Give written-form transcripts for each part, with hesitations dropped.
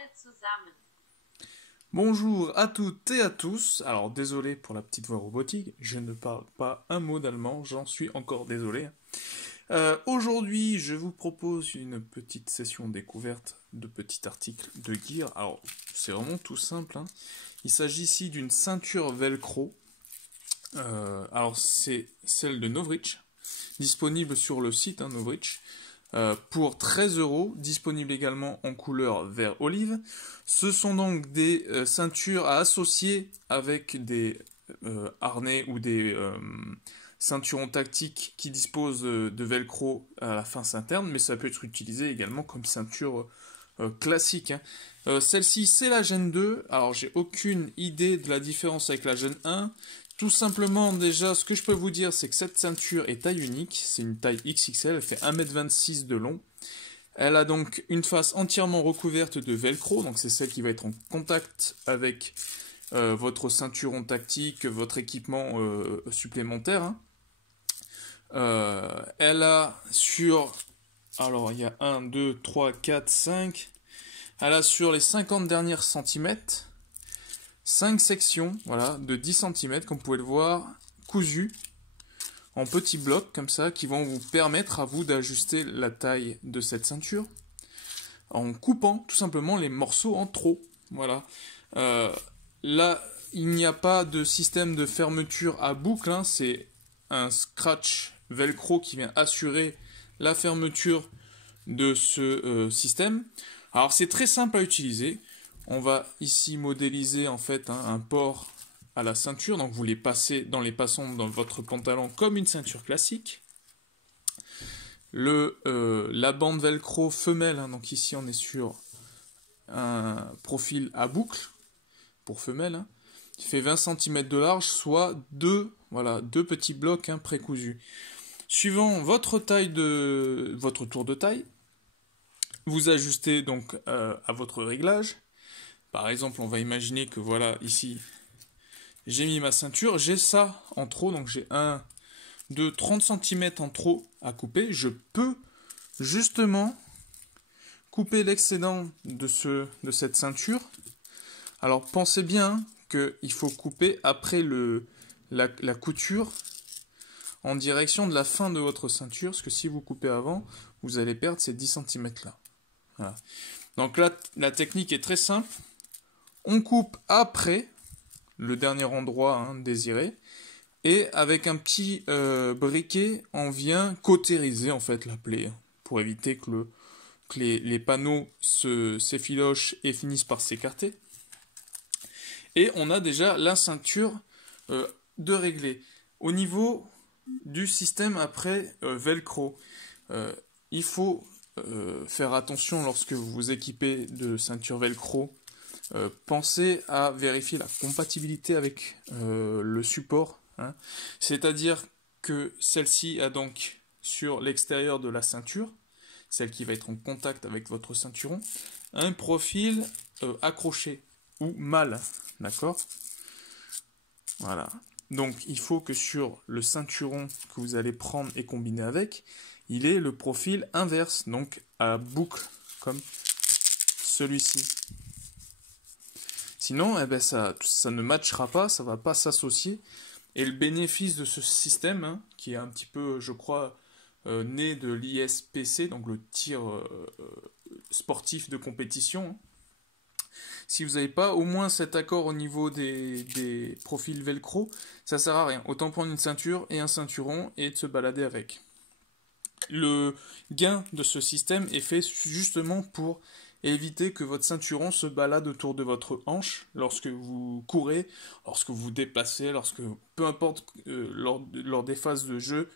alle zusammen. Bonjour à toutes et à tous. Alors désolé pour la petite voix robotique, je ne parle pas un mot d'allemand, j'en suis encore désolé. Aujourd'hui, je vous propose une petite session découverte de petits articles de gear. Alors, c'est vraiment tout simple, hein. Il s'agit ici d'une ceinture velcro. Alors, c'est celle de Novritsch, disponible sur le site, hein, Novritsch. Pour 13 €, disponible également en couleur vert olive. Ce sont donc des ceintures à associer avec des harnais ou des ceinturons tactiques qui disposent de velcro à la face interne, mais ça peut être utilisé également comme ceinture classique, hein. Celle-ci, c'est la Gen 2. Alors, j'ai aucune idée de la différence avec la Gen 1. Tout simplement, déjà, ce que je peux vous dire, c'est que cette ceinture est taille unique. C'est une taille XXL, elle fait 1,26 m de long. Elle a donc une face entièrement recouverte de velcro, donc c'est celle qui va être en contact avec votre ceinturon tactique, votre équipement supplémentaire, hein. Elle a sur... Alors, il y a 1, 2, 3, 4, 5... Elle a sur les 50 dernières centimètres 5 sections, voilà, de 10 cm, comme vous pouvez le voir, cousues en petits blocs comme ça, qui vont vous permettre à vous d'ajuster la taille de cette ceinture en coupant tout simplement les morceaux en trop. Voilà. Là, il n'y a pas de système de fermeture à boucle, hein, c'est un scratch velcro qui vient assurer la fermeture de ce système. Alors c'est très simple à utiliser. On va ici modéliser en fait un port à la ceinture, donc vous les passez dans les passons dans votre pantalon comme une ceinture classique. La bande velcro femelle, hein, donc ici on est sur un profil à boucle pour femelle, hein, qui fait 20 cm de large, soit deux petits blocs, hein, précousus. Suivant votre tour de taille, vous ajustez donc à votre réglage. Par exemple, on va imaginer que voilà, ici, j'ai mis ma ceinture, j'ai ça en trop, donc j'ai 30 cm en trop à couper. Je peux justement couper l'excédent de cette ceinture. Alors pensez bien qu'il faut couper après la couture en direction de la fin de votre ceinture, parce que si vous coupez avant, vous allez perdre ces 10 cm là. Voilà. Donc là, la technique est très simple. On coupe après le dernier endroit, hein, désiré, et avec un petit briquet, on vient cautériser en fait la plaie, hein, pour éviter que les panneaux s'effilochent et finissent par s'écarter. Et on a déjà la ceinture de régler. Au niveau du système après velcro, il faut faire attention lorsque vous vous équipez de ceinture velcro. Pensez à vérifier la compatibilité avec le support, hein. C'est-à-dire que celle-ci a donc sur l'extérieur de la ceinture, celle qui va être en contact avec votre ceinturon, un profil accroché ou mal, d'accord? Voilà. Donc il faut que sur le ceinturon que vous allez prendre et combiner avec, il ait le profil inverse, donc à boucle, comme celui-ci. Sinon, eh ben ça ne matchera pas, ça ne va pas s'associer. Et le bénéfice de ce système, hein, qui est un petit peu, je crois, né de l'ISPC, donc le tir sportif de compétition, hein. Si vous n'avez pas au moins cet accord au niveau des profils velcro, ça ne sert à rien. Autant prendre une ceinture et un ceinturon et de se balader avec. Le gain de ce système est fait justement pour éviter que votre ceinturon se balade autour de votre hanche lorsque vous courez, lorsque vous vous déplacez, peu importe, lors des phases de jeu.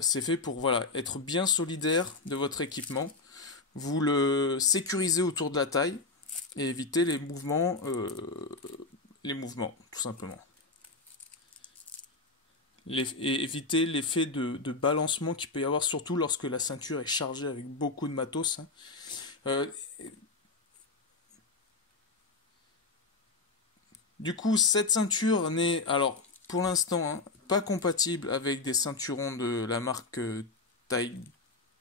C'est fait pour être bien solidaire de votre équipement. Vous le sécurisez autour de la taille et éviter les mouvements, tout simplement. Et éviter l'effet de balancement qu'il peut y avoir, surtout lorsque la ceinture est chargée avec beaucoup de matos, hein. Du coup, cette ceinture n'est, alors, pour l'instant, hein, pas compatible avec des ceinturons de la marque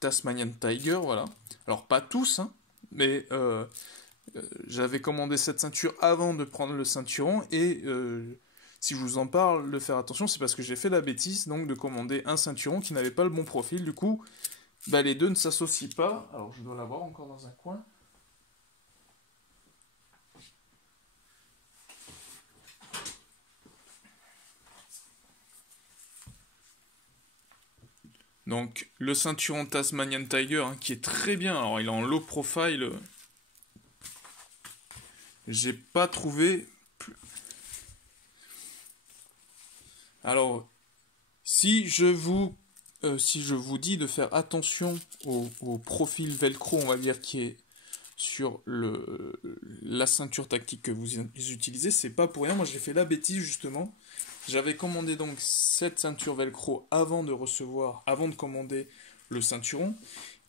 Tasmanian Tiger, voilà. Alors, pas tous, hein, mais J'avais commandé cette ceinture avant de prendre le ceinturon et si je vous en parle, de faire attention, c'est parce que j'ai fait la bêtise donc de commander un ceinturon qui n'avait pas le bon profil. Du coup, bah, les deux ne s'associent pas. Alors je dois l'avoir encore dans un coin. Donc le ceinturon Tasmanian Tiger hein, qui est très bien. Alors il est en low profile. J'ai pas trouvé. Alors si je vous dis de faire attention au profil velcro, on va dire qui est sur la ceinture tactique que vous utilisez, c'est pas pour rien. Moi j'ai fait la bêtise justement. J'avais commandé donc cette ceinture velcro avant de commander le ceinturon,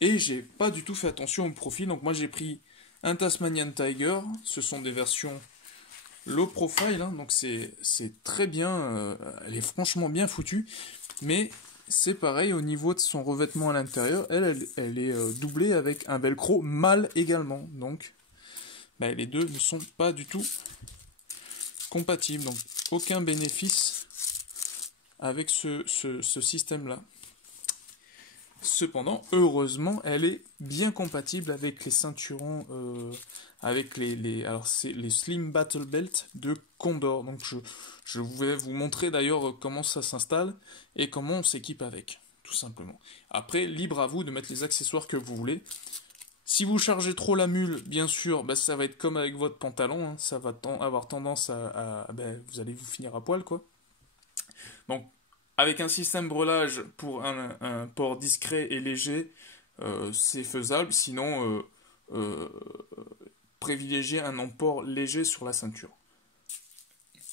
et j'ai pas du tout fait attention au profil. Donc moi j'ai pris un Tasmanian Tiger, ce sont des versions low profile, hein, donc c'est très bien, elle est franchement bien foutue, mais c'est pareil au niveau de son revêtement à l'intérieur, elle est doublée avec un velcro mâle également, donc bah, les deux ne sont pas du tout compatibles, donc aucun bénéfice avec ce système-là. Cependant, heureusement, elle est bien compatible avec les ceinturons, avec alors c'est les Slim Battle Belt de Condor. Donc je vais vous montrer d'ailleurs comment ça s'installe et comment on s'équipe avec, tout simplement. Après, libre à vous de mettre les accessoires que vous voulez. Si vous chargez trop la mule, bien sûr, bah, ça va être comme avec votre pantalon, hein, ça va avoir tendance vous allez vous finir à poil, quoi. Donc, avec un système brelage pour un port discret et léger, c'est faisable. Sinon, privilégier un emport léger sur la ceinture.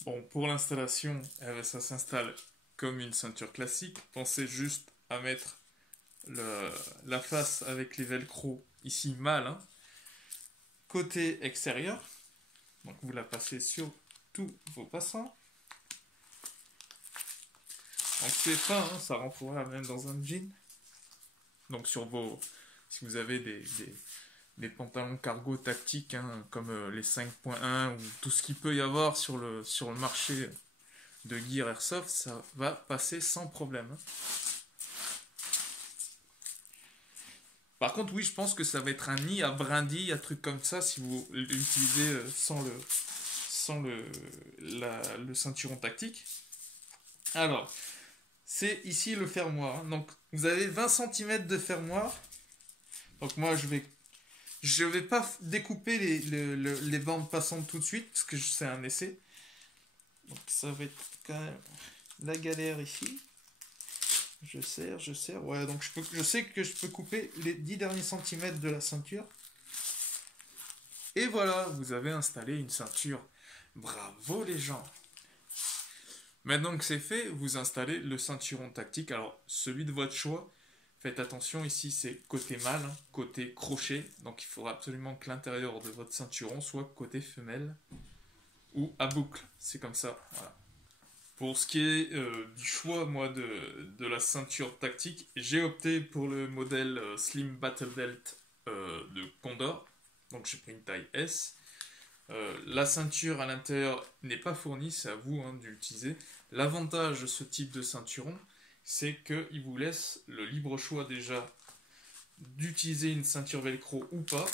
Bon, pour l'installation, ça s'installe comme une ceinture classique. Pensez juste à mettre la face avec les velcro ici mâle, hein. Côté extérieur, donc vous la passez sur tous vos passants. Donc c'est fin, hein, ça rentrera même dans un jean. Donc si vous avez des pantalons cargo tactiques, hein, comme les 5.1 ou tout ce qu'il peut y avoir sur le marché de gear airsoft, ça va passer sans problème, hein. Par contre, oui, je pense que ça va être un nid à brindilles, un truc comme ça, si vous l'utilisez sans le ceinturon tactique. Alors, c'est ici le fermoir, hein. Donc, vous avez 20 cm de fermoir. Donc, moi, je vais pas découper les bandes passantes tout de suite, parce que c'est un essai. Donc, ça va être quand même la galère ici. Je serre. Ouais, donc je sais que je peux couper les 10 derniers centimètres de la ceinture. Et voilà, vous avez installé une ceinture. Bravo les gens! Maintenant que c'est fait, vous installez le ceinturon tactique. Alors, celui de votre choix. Faites attention, ici c'est côté mâle, hein, côté crochet. Donc il faudra absolument que l'intérieur de votre ceinturon soit côté femelle ou à boucle. C'est comme ça, voilà. Pour ce qui est du choix, moi, de la ceinture tactique, j'ai opté pour le modèle Slim Battle Belt de Condor. Donc j'ai pris une taille S. La ceinture à l'intérieur n'est pas fournie, c'est à vous hein, d'utiliser. L'avantage de ce type de ceinturon, c'est qu'il vous laisse le libre choix déjà d'utiliser une ceinture velcro ou pas.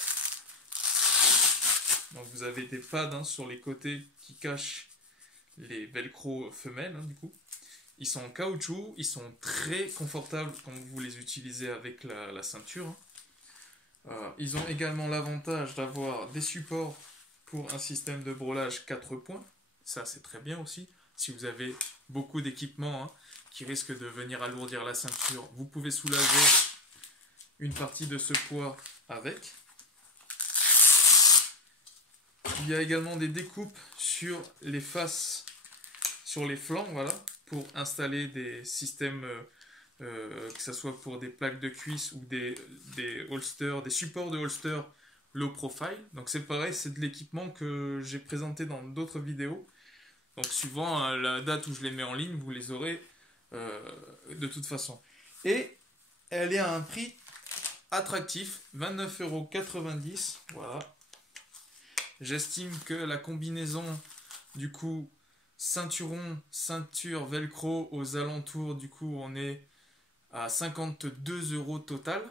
Donc vous avez des pads hein, sur les côtés qui cachent les velcro femelles, hein, du coup. Ils sont en caoutchouc, ils sont très confortables quand vous les utilisez avec la ceinture. Ils ont également l'avantage d'avoir des supports pour un système de brelage 4 points. Ça, c'est très bien aussi. Si vous avez beaucoup d'équipements hein, qui risquent de venir alourdir la ceinture, vous pouvez soulager une partie de ce poids avec. Il y a également des découpes sur les faces, sur les flancs, voilà, pour installer des systèmes, que ce soit pour des plaques de cuisse ou des holsters, des supports de holsters low profile. Donc c'est pareil, c'est de l'équipement que j'ai présenté dans d'autres vidéos. Donc suivant la date où je les mets en ligne, vous les aurez de toute façon. Et elle est à un prix attractif, 29,90 €, voilà. j'estime que la combinaison, du coup, ceinture velcro aux alentours, du coup, on est à 52 € total.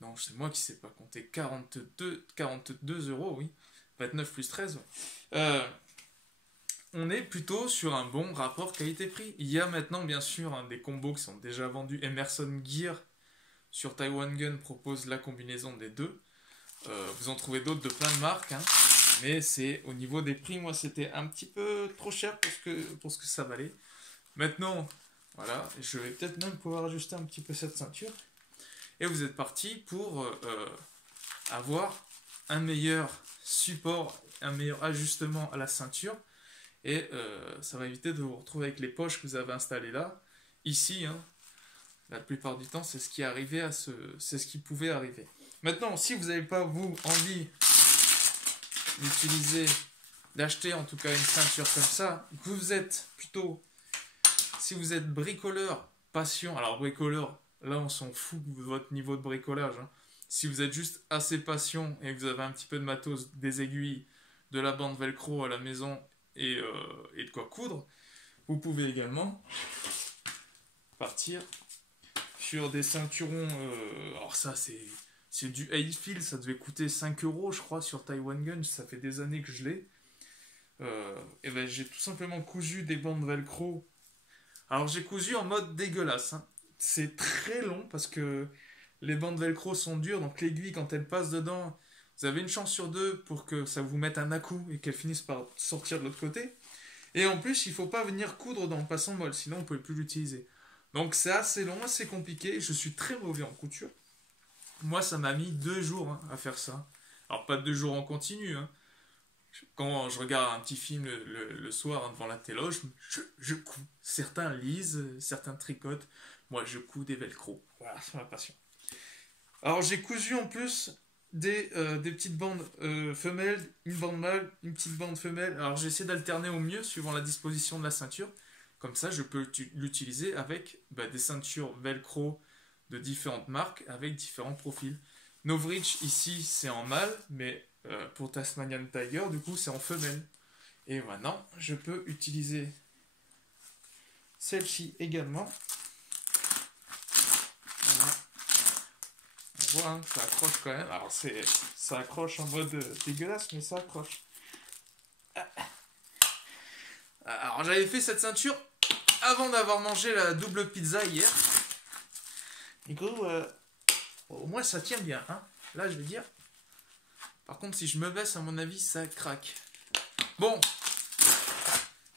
Non, c'est moi qui sais pas compter. 42 €, oui. 29 plus 13, ouais. On est plutôt sur un bon rapport qualité-prix. Il y a maintenant, bien sûr, des combos qui sont déjà vendus. Emerson Gear sur Taiwan Gun propose la combinaison des deux. Vous en trouvez d'autres de plein de marques, hein. Mais c'est au niveau des prix, moi, c'était un petit peu trop cher pour ce que ça valait. Maintenant, voilà, je vais peut-être même pouvoir ajuster un petit peu cette ceinture. Et vous êtes parti pour avoir un meilleur support, un meilleur ajustement à la ceinture. Et ça va éviter de vous retrouver avec les poches que vous avez installées là. Ici, hein, la plupart du temps, c'est ce qui arrivait c'est ce qui pouvait arriver. Maintenant, si vous n'avez pas, vous, envie d'acheter en tout cas une ceinture comme ça, vous êtes plutôt, si vous êtes bricoleur, passion, alors bricoleur, là on s'en fout de votre niveau de bricolage, hein. Si vous êtes juste assez patient et que vous avez un petit peu de matos, des aiguilles, de la bande velcro à la maison et de quoi coudre, vous pouvez également partir sur des ceinturons, alors ça c'est du Hayfield, ça devait coûter 5 € je crois sur Taiwan Gun, ça fait des années que je l'ai. Et ben j'ai tout simplement cousu des bandes velcro. Alors j'ai cousu en mode dégueulasse, hein. C'est très long parce que les bandes velcro sont dures, donc l'aiguille quand elle passe dedans, vous avez une chance sur deux pour que ça vous mette un à-coup et qu'elle finisse par sortir de l'autre côté. Et en plus, il ne faut pas venir coudre dans le passant molle, sinon on ne peut plus l'utiliser. Donc c'est assez long, assez compliqué. Je suis très mauvais en couture. Moi, ça m'a mis 2 jours, hein, à faire ça. Alors pas 2 jours en continu, hein. Quand je regarde un petit film le soir, hein, devant la téloge, je couds. Certains lisent, certains tricotent. Moi, je couds des velcro. Voilà, c'est ma passion. Alors j'ai cousu en plus des petites bandes femelles, une bande mâle, une petite bande femelle. Alors j'essaie d'alterner au mieux suivant la disposition de la ceinture. Comme ça, je peux l'utiliser avec des ceintures velcro de différentes marques avec différents profils. Novridge ici c'est en mâle, mais pour Tasmanian Tiger du coup c'est en femelle. Et maintenant je peux utiliser celle-ci également. Voilà. On voit, hein, ça accroche quand même. Alors ça accroche en mode dégueulasse, mais ça accroche. Alors j'avais fait cette ceinture avant d'avoir mangé la double pizza hier. Du coup, au moins ça tient bien, hein. Là je vais dire. Par contre si je me baisse, à mon avis ça craque. Bon.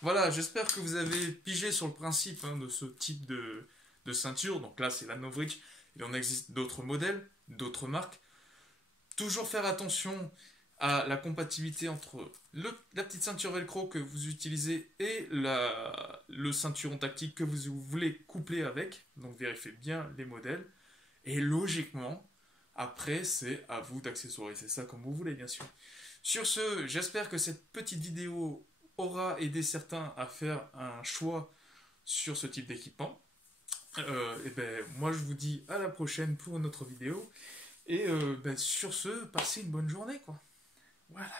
Voilà, j'espère que vous avez pigé sur le principe, hein, de ce type de ceinture. Donc là c'est la Novridge. Il en existe d'autres modèles, d'autres marques. Toujours faire attention à la compatibilité entre la petite ceinture velcro que vous utilisez et le ceinturon tactique que vous voulez coupler avec. Donc vérifiez bien les modèles. Et logiquement, après, c'est à vous d'accessoiriser ça comme vous voulez, bien sûr. Sur ce, j'espère que cette petite vidéo aura aidé certains à faire un choix sur ce type d'équipement. Et moi je vous dis à la prochaine pour une autre vidéo. Et sur ce, passez une bonne journée, quoi. Voilà.